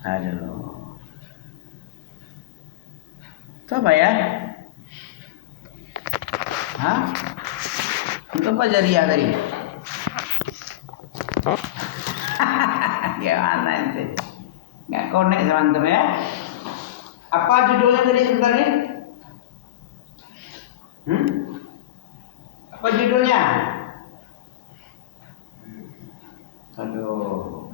Aduh. Itu apa ya? Hah? Itu apa jariah tadi? Ya mana itu? Nggak connect sama antum ya? Apa judulnya tadi sebenarnya? Apa judulnya? Aduh.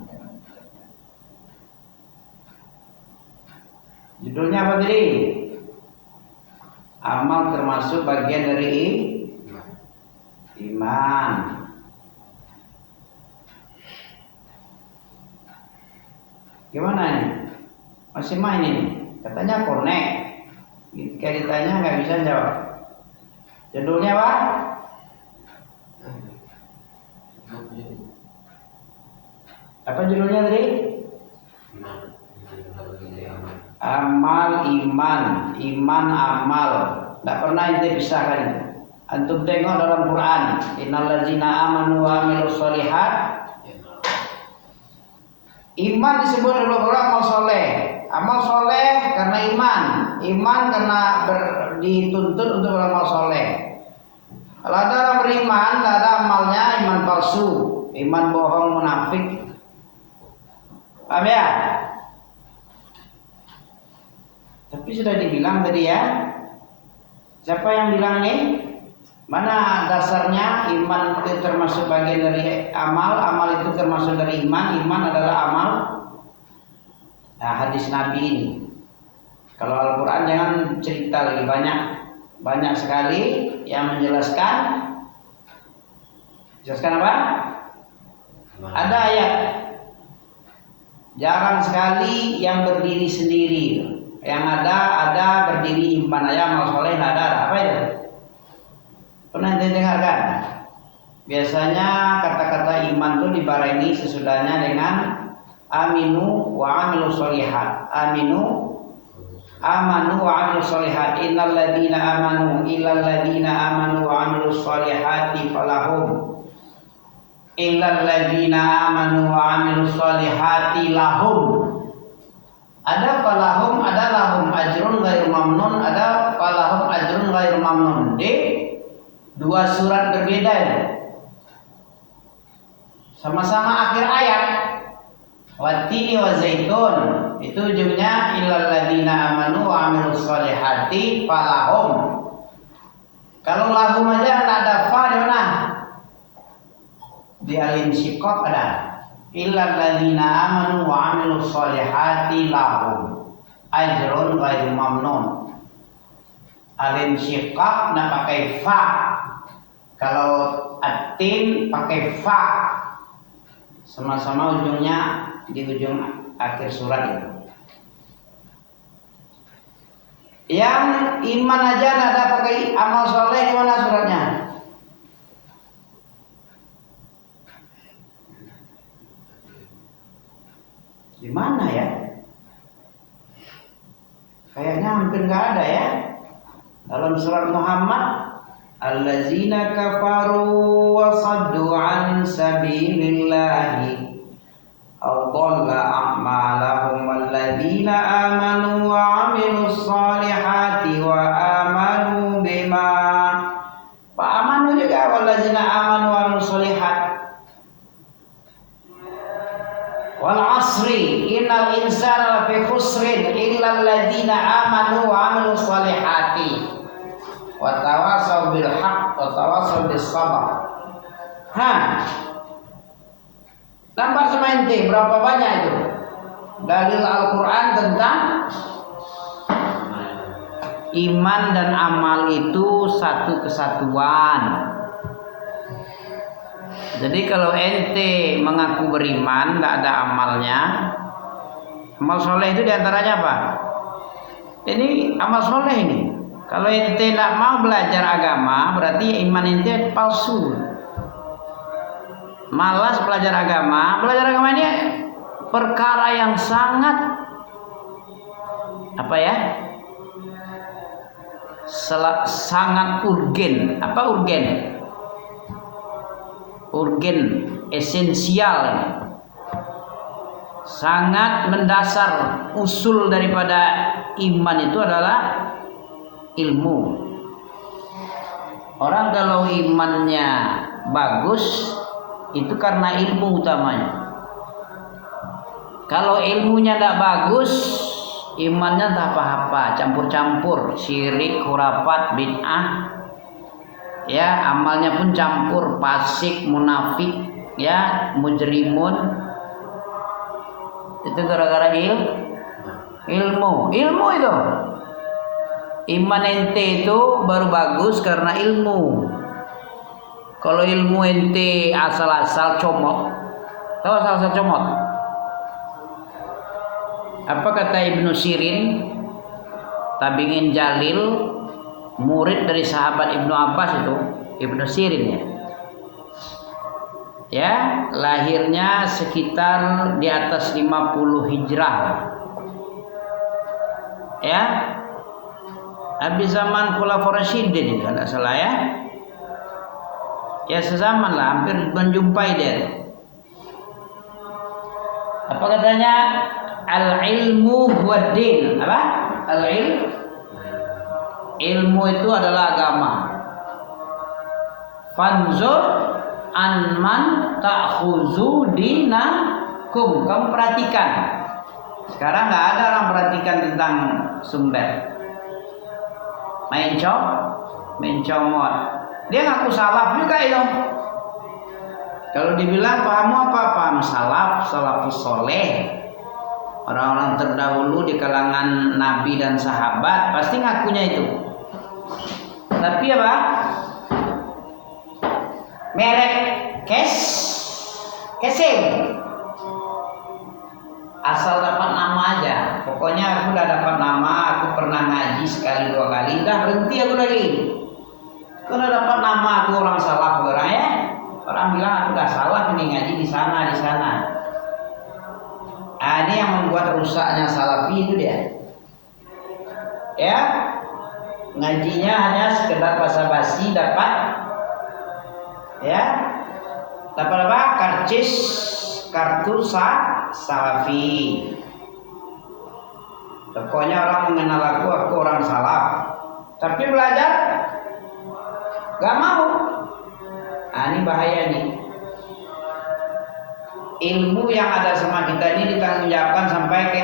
Judulnya apa tadi? Amal termasuk bagian dari iman. Gimana nih? Masih main ini? Katanya connect. Ketika ditanya nggak bisa jawab. Judulnya apa? Apa judulnya tadi? Amal iman, iman amal. Tidak pernah ente pisahkan. Antum tengok dalam Quran, innallazina amanu wa amilus sholihat. Iman disebut oleh Quran amal soleh. Amal soleh karena iman, iman karena dituntut untuk beramal soleh. Kalau ada orang beriman, tidak ada amalnya, iman palsu, iman bohong, munafik. Paham ya? Tapi sudah dibilang tadi ya. Siapa yang bilang nih? Mana dasarnya iman itu termasuk bagian dari amal, amal itu termasuk dari iman, iman adalah amal. Nah, hadis Nabi ini. Kalau Al-Quran jangan cerita lagi banyak sekali yang menjelaskan. Jelaskan apa? Ada ayat. Jarang sekali yang berdiri sendiri. Yang ada berdiri iman aja, amal soleh nggak ada. Apa itu? Pernah dengarkan? Biasanya kata-kata iman itu dibarengi sesudahnya dengan aminu wa amilu sholihat. Amanu wa amilu sholihat. Innal ladina amanu illal ladina amanu wa amilu sholihati falahum. Illal ladina amanu wa amilu sholihati lahum. Ada falahum, ada lahum ajrun ghairu mamnun, ada falahum ajrun ghairu mamnun. Dua surat berbeda ya. Sama-sama akhir ayat. Wattini wa zaitun. Itu ujungnya illal ladina amanu wa amilus sholihati falahum. Kalau lahum aja enggak ada fa di mana? Di al-insyiqaq ada. Illal ladzina amanu wa amilus sholihati lahum ajrun ghairu mamnun. Al-insyiqaq nak pakai fa. Kalau at-tin pakai fa. Sama-sama ujungnya di ujung akhir surat itu. Yang iman aja enggak ada pakai amal soleh, gimana suratnya? Di mana ya? Kayaknya hampir nggak ada ya. Dalam surat Muhammad, allazina kafaru wa saddu an sabilillahi adalla a'malahum walladzina amanu wa amilus sholihati wa amanu bima. Pak amanu juga walladzina amanu wa amilus sholihat. Wal asri innal insana lafi khusrin illal ladzina amanu wa amilus sholihati wa tawasaw bil haqq wa tawasaw bis sabr. Lambar sama ente berapa banyak itu dalil Al-Qur'an tentang iman dan amal itu satu kesatuan. Jadi kalau ente mengaku beriman, tidak ada amalnya, amal soleh itu diantaranya apa? Ini amal soleh ini. Kalau ente tidak mau belajar agama, berarti iman ente palsu. Malas belajar agama ini perkara yang sangat apa ya? Sangat urgen. Apa urgen? Urgen, esensial. sangat mendasar. Usul daripada iman itu adalah ilmu. Orang kalau imannya bagus itu karena ilmu utamanya. Kalau ilmunya tidak bagus, imannya tak apa-apa, campur-campur, syirik, khurafat, bid'ah, ya amalnya pun campur, fasik, munafik, ya mujrimun. Itu gara-gara ilmu itu. Iman ente itu baru bagus karena ilmu. Kalau ilmu ente asal-asal comot, tahu asal-asal comot? Apa kata Ibnu Sirin, tabi'in jalil, murid dari sahabat Ibnu Abbas itu, Ibnu Sirin ya. Ya, lahirnya sekitar di atas 50 Hijrah. Ya. Habis zaman Khulafaur Rasyidin kalau tidak salah ya. Ya sezaman lah, hampir menjumpai dia. Apa katanya? Al-ilmu huwad din. Apa? Ilmu itu adalah agama. Fanzur anman ta'khuzu dinakum. Kamu perhatikan. Sekarang nggak ada orang perhatikan tentang sumber. Main comot. Dia ngaku salaf juga itu. Kalau dibilang pahammu apa? Paham salafus soleh. Orang-orang terdahulu di kalangan Nabi dan sahabat pasti ngakunya itu. Tapi apa? Merek casing. Asal dapat nama aja. Pokoknya aku udah dapat nama, aku pernah ngaji sekali 2 kali, udah berhenti aku lagi. Aku udah dapat nama, aku orang salaf orang ya. Orang bilang aku udah salah ini ngaji di sana. Ini yang membuat rusaknya salafi itu dia. Ya, ngajinya hanya sekedar basa-basi dapat, ya, dapat apa? Kartu salafi. Pokoknya orang mengenal aku orang salaf. Tapi belajar gak mau. Ini bahaya nih. Ilmu yang ada sama kita ini ditanggungjawabkan sampai ke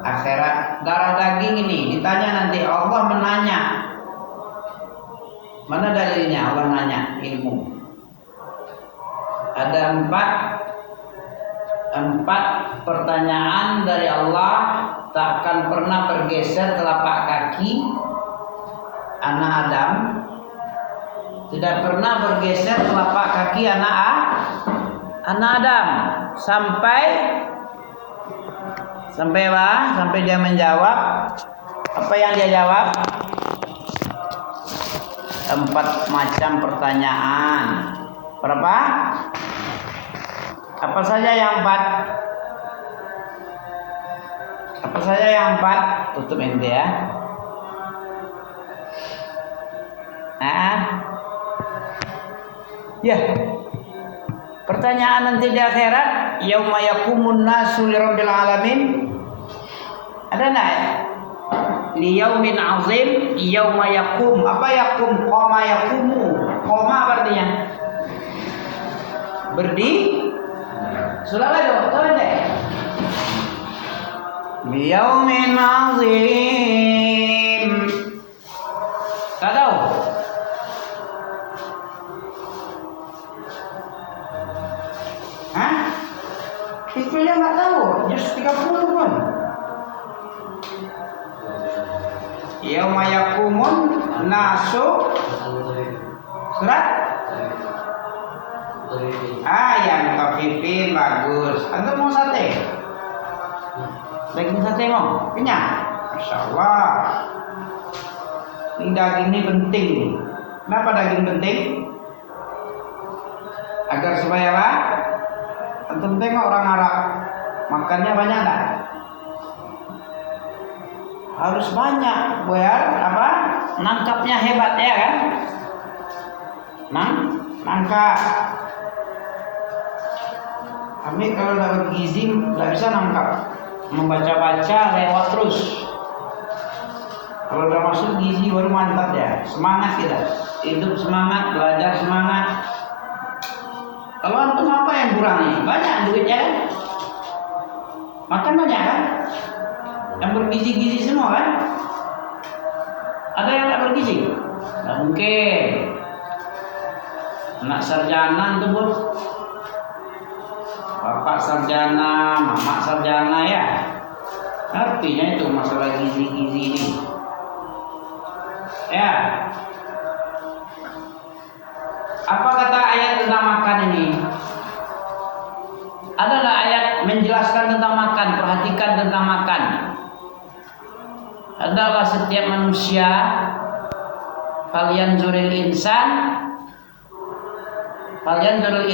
akhirat. Darah daging ini ditanya nanti, Allah menanya. Mana dalilnya Allah nanya ilmu? Ada empat pertanyaan dari Allah, tak akan pernah bergeser telapak kaki anak Adam, tidak pernah bergeser telapak kaki anak Adam sampai apa? Sampai dia menjawab. Apa yang dia jawab? 4 macam pertanyaan. Berapa? Apa saja yang 4? Apa saja yang 4? Tutup ente ya. Ya. Pertanyaan nanti di akhirat, yauma yaqumun nasu lirabbil alamin. Ada enggak? Li yaumin azim, yauma yaqum. Apa yaqum? Qama yaqumu. Qama apa artinya? Berdiri. Sudah lah, tahu enggak? Li yaumin azim. Tak tahu? Istrinya nggak tahu, just 30 pun. Yauma yaqumun nasu. Surat? Yang kafifin bagus. Antum mau sate? Daging sate mau? Kenyang? Masya Allah. Ini daging ini penting. Kenapa daging penting? Agar supaya apa? Antum tengok orang Arab makannya banyak enggak? Harus banyak biar apa? Nangkapnya hebat ya kan? Nangkap. Kami kalau tidak bergizi tidak bisa nangkap. Membaca-baca lewat terus. Kalau udah masuk gizi baru mantap ya. Semangat kita. Hidup semangat, belajar semangat. Kalau antum apa yang kurang nih? Banyak duitnya kan? Makan banyak kan? Yang bergizi-gizi semua kan? Ada yang tak bergizi? Tidak mungkin. Anak sarjana itu bos. Bapak sarjana, mama sarjana ya. Artinya itu masalah gizi-gizi ini. Ya. Apa kata ayat tentang makan ini? Adalah ayat menjelaskan tentang makan, perhatikan tentang makan. Adalah setiap manusia falyanzuril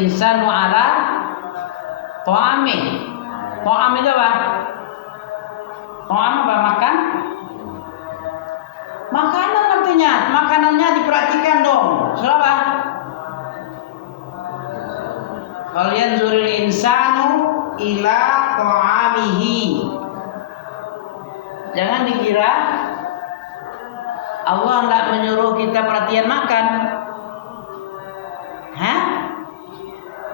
insanu ala ta'ami. Ta'am itu apa? Ta'am apa? Makan? Makanan artinya, makanannya diperhatikan dong. Surah apa? Falyanzuril insanu ila ta'amihi. Jangan dikira Allah tidak menyuruh kita perhatian makan. Hah?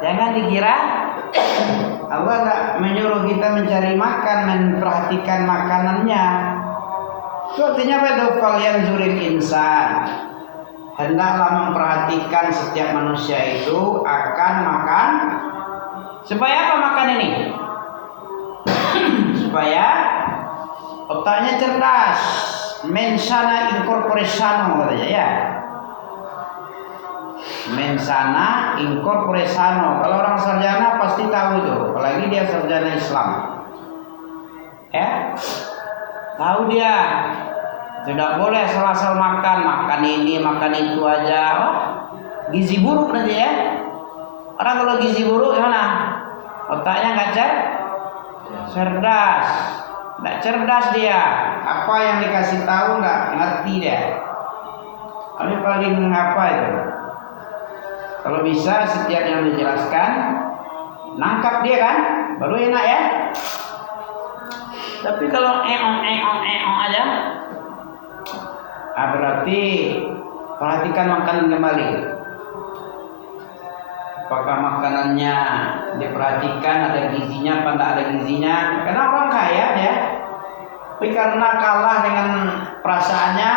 Jangan dikira Allah tidak menyuruh kita mencari makan, memperhatikan makanannya. Itu artinya apa itu? Falyanzuril insan. Hendaklah memperhatikan setiap manusia itu akan makan. Supaya apa makan ini? Supaya otaknya cerdas. Mensana incorpore sano katanya ya. Mensana incorpore sano. Kalau orang sarjana pasti tahu itu, apalagi dia sarjana Islam. Ya. Tahu dia. Tidak boleh asal-asal makan ini, makan itu aja. Wah, gizi buruk nanti ya. Orang kalau gizi buruk gimana? Otaknya nggak cerdas. Nggak cerdas dia. Apa yang dikasih tahu nggak ngerti dia. Ini paling apa itu? Kalau bisa setiap yang dijelaskan nangkap dia kan, baru enak ya. Tapi kalau eong aja, berarti perhatikan makanan kembali. Apakah makanannya diperhatikan ada gizinya apa tidak ada gizinya? Karena orang kaya ya, tapi karena kalah dengan perasaannya,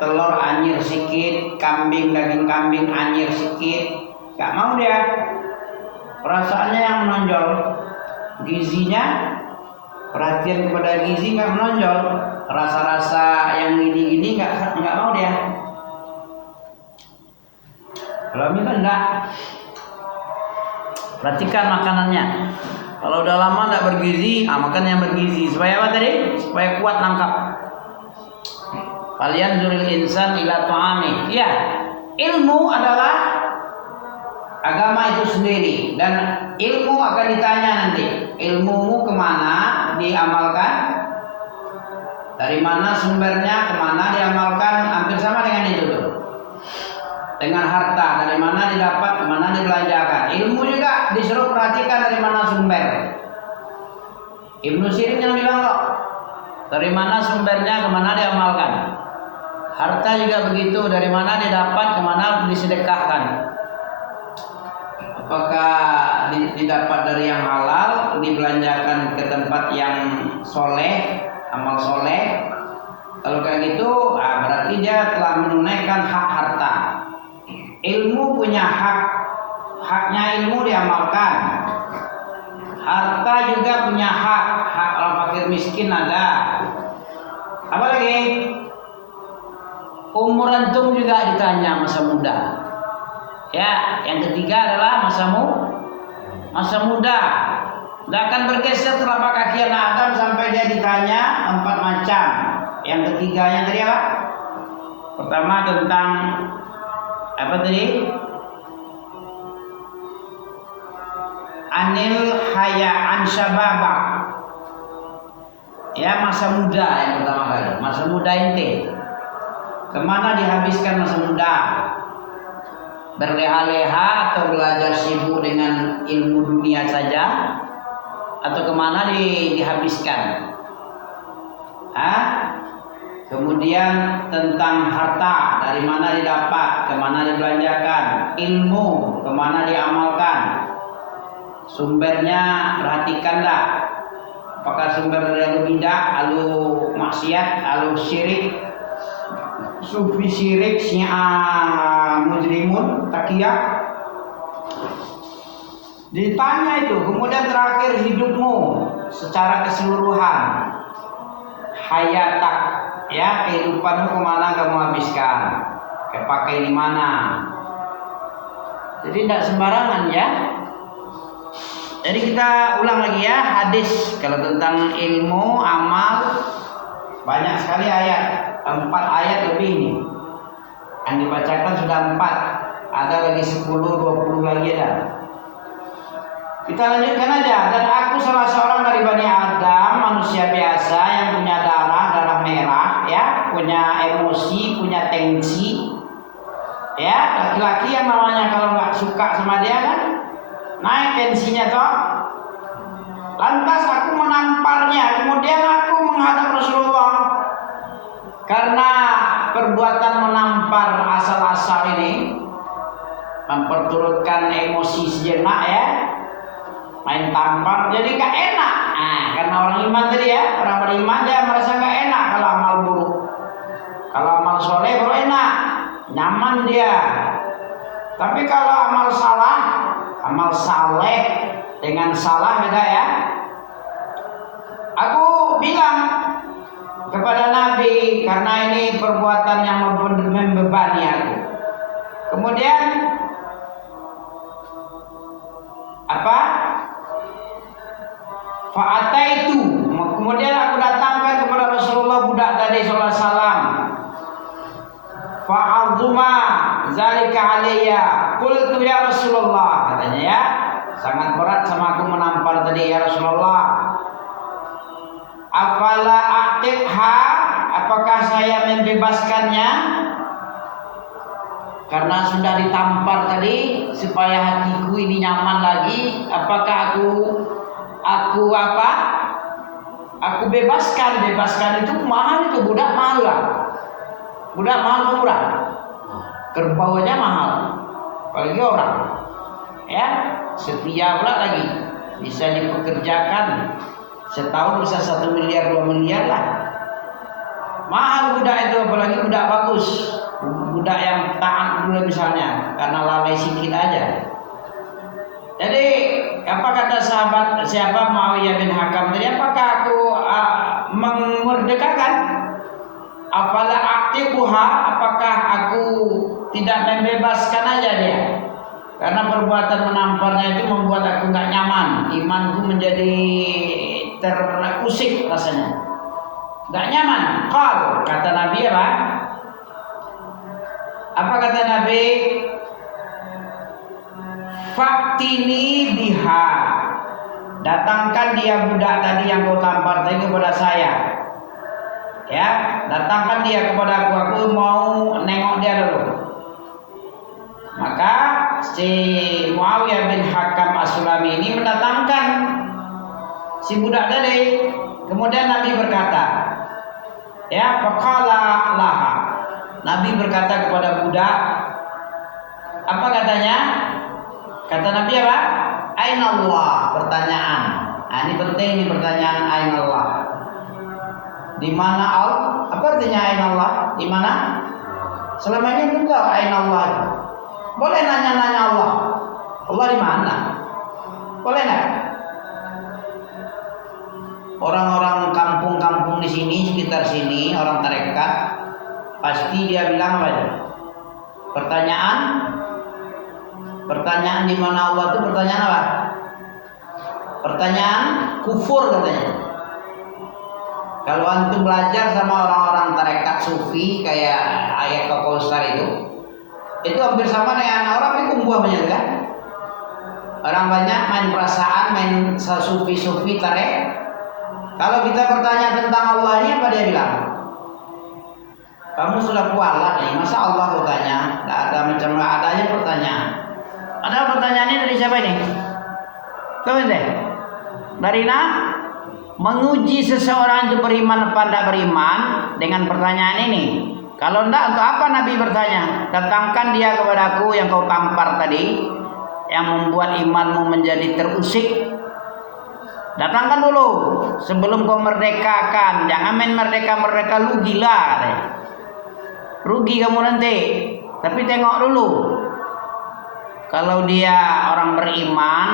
telur anyir sedikit, daging kambing anyir sedikit, gak mau dia. Perasaannya yang menonjol, gizinya, perhatian kepada gizi gak menonjol. Rasa-rasa yang gini-gini nggak mau dia. Kalau minta enggak. Perhatikan makanannya. Kalau udah lama enggak bergizi, makan yang bergizi. Supaya apa tadi? Supaya kuat nangkap. Falyanzuril insan ila ta'ami. Ya, ilmu adalah agama itu sendiri dan ilmu akan ditanya nanti. Ilmumu kemana diamalkan? Dari mana sumbernya, kemana diamalkan, hampir sama dengan itu tuh. Dengan harta, dari mana didapat, kemana dibelanjakan. Ilmu juga disuruh perhatikan dari mana sumber. Ibnu Sirin yang bilang kok, dari mana sumbernya, kemana diamalkan. Harta juga begitu, dari mana didapat, kemana disedekahkan. Apakah didapat dari yang halal, dibelanjakan ke tempat yang soleh, amal soleh. Kalau kayak gitu, berarti dia telah menunaikan hak harta. Ilmu punya hak, haknya ilmu diamalkan. Harta juga punya hak, hak orang fakir miskin ada. Apa lagi? Umur antum juga ditanya masa muda. Ya, yang ketiga adalah masa muda. Tidak akan bergeser telapak kaki anak Adam sampai dia ditanya 4 macam. Yang ketiganya tadi apa? Pertama tentang apa tadi? Anil hayaan syababa. Ya, masa muda yang pertama kali. Masa muda ente. Kemana dihabiskan masa muda? berleha-leha atau belajar sibuk dengan ilmu dunia saja, atau kemana dihabiskan? Kemudian tentang harta, dari mana didapat, kemana dibelanjakan, ilmu, kemana diamalkan, sumbernya perhatikanlah. Apakah sumber dari alu bidah, alu maksiat, alu syirik, sufi syirik, syiah mujrimun, takiyah. Ditanya itu. Kemudian terakhir, hidupmu secara keseluruhan, hayatak, ya, kehidupanmu kemana kamu habiskan, kepakai di mana. Jadi tidak sembarangan ya. Jadi kita ulang lagi ya, hadis kalau tentang ilmu, amal, banyak sekali ayat, 4 ayat lebih ini. Yang dibacakan sudah 4, ada lagi 10, 20 lagi ada. Kita lanjutkan aja. Dan aku salah seorang dari Bani Adam, manusia biasa yang punya darah merah, ya, punya emosi, punya tensi, ya, laki-laki yang namanya kalau nggak suka sama dia kan naik tensinya toh. Lantas aku menamparnya, kemudian aku menghadap Rasulullah karena perbuatan menampar asal-asal ini memperturutkan emosi sejenak ya. Main tampar jadi gak enak. Karena orang iman tadi ya, orang beriman dia merasa gak enak kalau amal buruk. Kalau amal soleh baru enak, nyaman dia. Tapi kalau amal salah, amal saleh dengan salah beda ya. Aku bilang kepada Nabi karena ini perbuatan yang membebani aku. Kemudian apa? Fa'ataitu, kemudian aku datangkan kepada Rasulullah budak tadi sallallahu alaihi wasallam. Fa'azuma zalika alayya. Qultu ya Rasulullah, katanya ya, sangat berat sama aku menampar tadi ya Rasulullah. Afala aqtibha, apakah saya membebaskannya? Karena sudah ditampar tadi supaya hatiku ini nyaman lagi, apakah aku apa? Aku bebaskan itu mahal, itu budak mahal lah. Budak mahal murah. Kerbau aja mahal. Apalagi orang. Ya, setia pula lagi. Bisa dipekerjakan. Setahun bisa 1 miliar 2 miliar lah. Mahal budak itu, apalagi budak bagus. Budak yang taat dulu misalnya, karena lalai sikit aja. Jadi apa kata sahabat siapa Muawiyah bin Hakam tadi, apakah aku memerdekakan? Afala aqtibuha, apakah aku tidak membebaskan aja dia? Karena perbuatan menamparnya itu membuat aku nggak nyaman, imanku menjadi terusik rasanya, nggak nyaman. Kata Nabi apa? Apa kata Nabi? Faktini biha, datangkan dia budak tadi yang kau tampar tadi kepada saya. Ya, datangkan dia kepada aku mau nengok dia dulu. Maka si Muawiyah bin Hakam As-Sulami ini mendatangkan si budak tadi. Kemudian Nabi berkata, ya, faqala laha. Nabi berkata kepada budak, apa katanya? Kata Nabi apa? Aina Allah, pertanyaan. Ini penting nih pertanyaan aina Allah. Di mana Allah? Apa artinya aina Allah? Di mana? Selama ini belum tahu aina Allah. Boleh nanya-nanya Allah. Allah di mana? Boleh nggak? Orang-orang kampung-kampung di sini, sekitar sini, orang tarekat, pasti dia bilang apa ya? Pertanyaan di mana Allah itu pertanyaan apa? Pertanyaan kufur katanya. Kalau antum belajar sama orang-orang tarekat sufi kayak ayat Kausar itu hampir sama dengan orang pikun buah banyak kan? Orang banyak main perasaan, main sufi tarek. Kalau kita bertanya tentang Allah ini apa dia bilang? Kamu sudah kualat nih, masa Allah bertanya? Tidak ada macam adanya pertanyaan. Ada pertanyaan ini dari siapa ini? Tahu deh. Dari menguji seseorang itu beriman apa tidak beriman dengan pertanyaan ini. Kalau tidak, untuk apa Nabi bertanya? Datangkan dia kepadaku yang kau tampar tadi, yang membuat imanmu menjadi terusik. Datangkan dulu sebelum kau merdekakan. Jangan main merdeka lu gila deh. Rugi kamu nanti. Tapi tengok dulu. Kalau dia orang beriman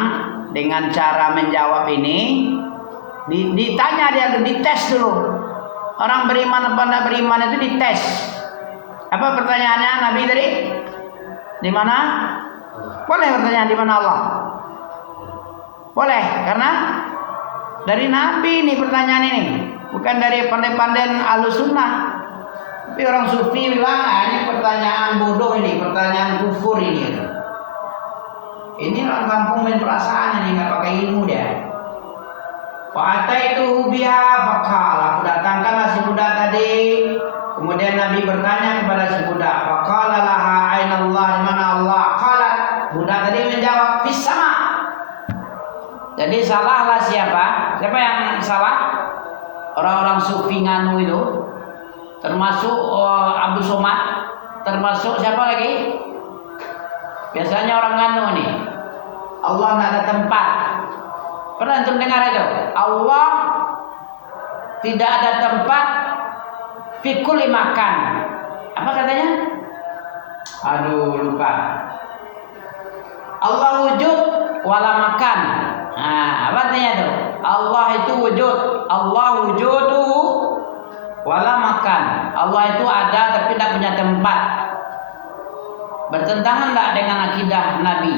dengan cara menjawab ini, ditanya dia, dites dulu. Orang beriman apa tidak beriman itu dites. Apa pertanyaannya Nabi tadi? Di mana? Boleh pertanyaan di mana Allah? Boleh, karena dari Nabi ini pertanyaan ini, bukan dari pandai-pandai Ahlussunnah. Tapi orang sufi bilang, ini pertanyaan bodoh ini, pertanyaan kufur ini. Ini orang kampung main perasaan ini, nggak pakai ilmu dia. Fa'ata itu biha fakal. Aku datangkanlah si budak tadi. Kemudian Nabi bertanya kepada si budak, fakala laha aina Allah, di mana Allah? Qalat. Budak tadi menjawab, fis sama. Jadi salahlah siapa? Siapa yang salah? Orang-orang sufi nganu itu. Termasuk Abu Somad, termasuk siapa lagi? Biasanya orang nganu nih. Allah nggak ada tempat. Pernah antum dengar itu? Allah tidak ada tempat fi kulli makan. Apa katanya? Aduh, lupa. Allah wujud wala makan. Nah, apa artinya itu? Allah itu wujud. Allah wujuduhu wala makan. Allah itu ada tapi tidak punya tempat. Bertentangan tak dengan akidah Nabi?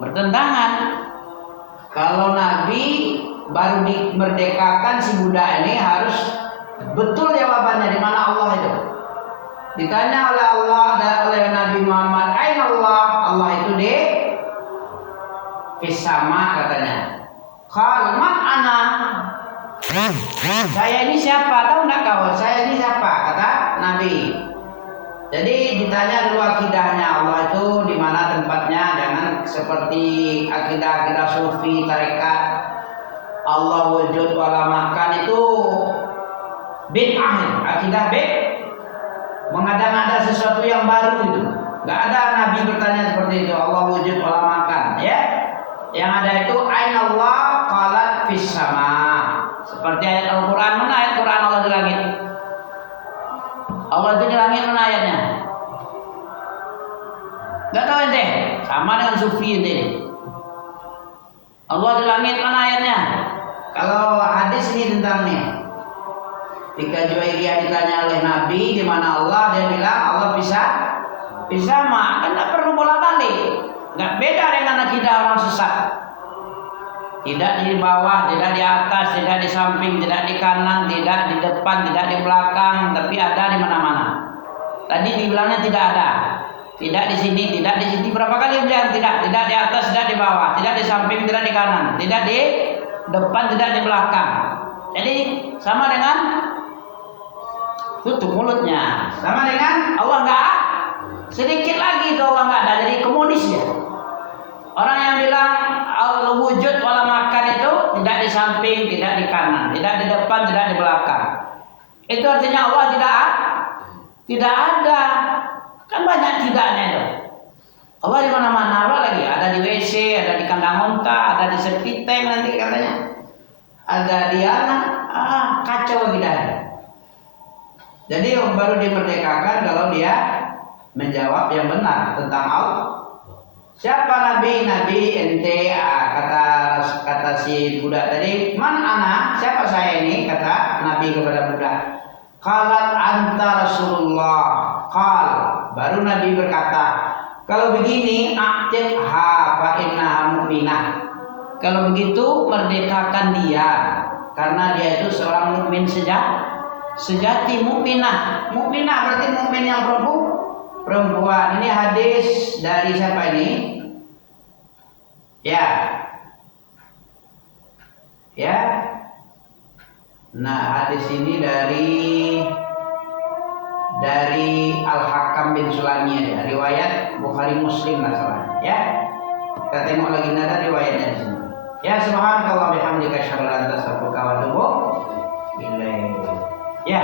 Bertentangan. Kalau Nabi baru dimerdekakan si budak ini harus betul jawabannya di mana Allah itu. Ditanya oleh Allah dan oleh Nabi Muhammad, aina Allah? Allah itu di sama katanya. Qal man ana? Saya ini siapa? Tahu enggak kau? Saya ini siapa? Kata Nabi. Jadi ditanya dulu akidahnya Allah itu di mana tempatnya, jangan seperti akidah-akidah sufi tarekat Allah wujud wala makan itu bid'ah, akidah mengada-ngada sesuatu yang baru itu. Enggak ada Nabi bertanya seperti itu, Allah wujud wala makan, ya. Yang ada itu aina Allah qalat fis sama. Seperti ayat Al-Qur'an, mana ayat Qur'an Allah di langit? Allah itu di langit, mana ayatnya? Enggak tahu ente? Sama dengan sufi ente. Allah di langit, mana ayatnya? Kalau hadis ini tentang nih. Ketika Juwairiyah ditanya oleh Nabi di mana Allah, dia bilang Allah bisa mah, kan enggak perlu bolak-balik. Enggak beda dengan akidah orang sesat. Tidak di bawah, tidak di atas, tidak di samping, tidak di kanan, tidak di depan, tidak di belakang, tapi ada di mana-mana. Tadi dibilangnya tidak ada. Tidak di sini, tidak di sini. Berapa kali bilang tidak? Tidak di atas, tidak di bawah, tidak di samping, tidak di kanan, tidak di depan, tidak di belakang. Jadi sama dengan tutup mulutnya. Sama dengan Allah enggak. Sedikit lagi itu Allah enggak ada. Jadi komunis ya. Orang yang bilang Allah wujud wala makan itu tidak di samping, tidak di kanan, tidak di depan, tidak di belakang. Itu artinya Allah tidak ada. Kan banyak tidaknya itu. Allah di mana-mana, apa lagi? Ada di WC, ada di kandang unta, ada di septic tank nanti katanya. Ada di anak, kacau kita. Jadi baru dimerdekakan kalau dia menjawab yang benar tentang Allah. Siapa Nabi? Nabi ente, kata si budak tadi, man ana? Siapa saya ini? Kata Nabi kepada budak. Qalat anta Rasulullah. Qal, baru Nabi berkata, kalau begini a'tiqha fa innaha mu'minah. Kalau begitu merdekakan dia, karena dia itu seorang mukmin sejati, mukminah. Mukminah berarti mukmin yang perempuan. Ini hadis dari siapa ini? Ya. Nah, hadis ini dari dari Al-Hakam bin Sulamiyah, riwayat Bukhari Muslim masalah ya. Kita tengok lagi nada riwayatnya di sini. Ya subhanakallah bihamdika asyhadu an la ilaha illa anta astaghfiruka wa atubu ilaik. Ya.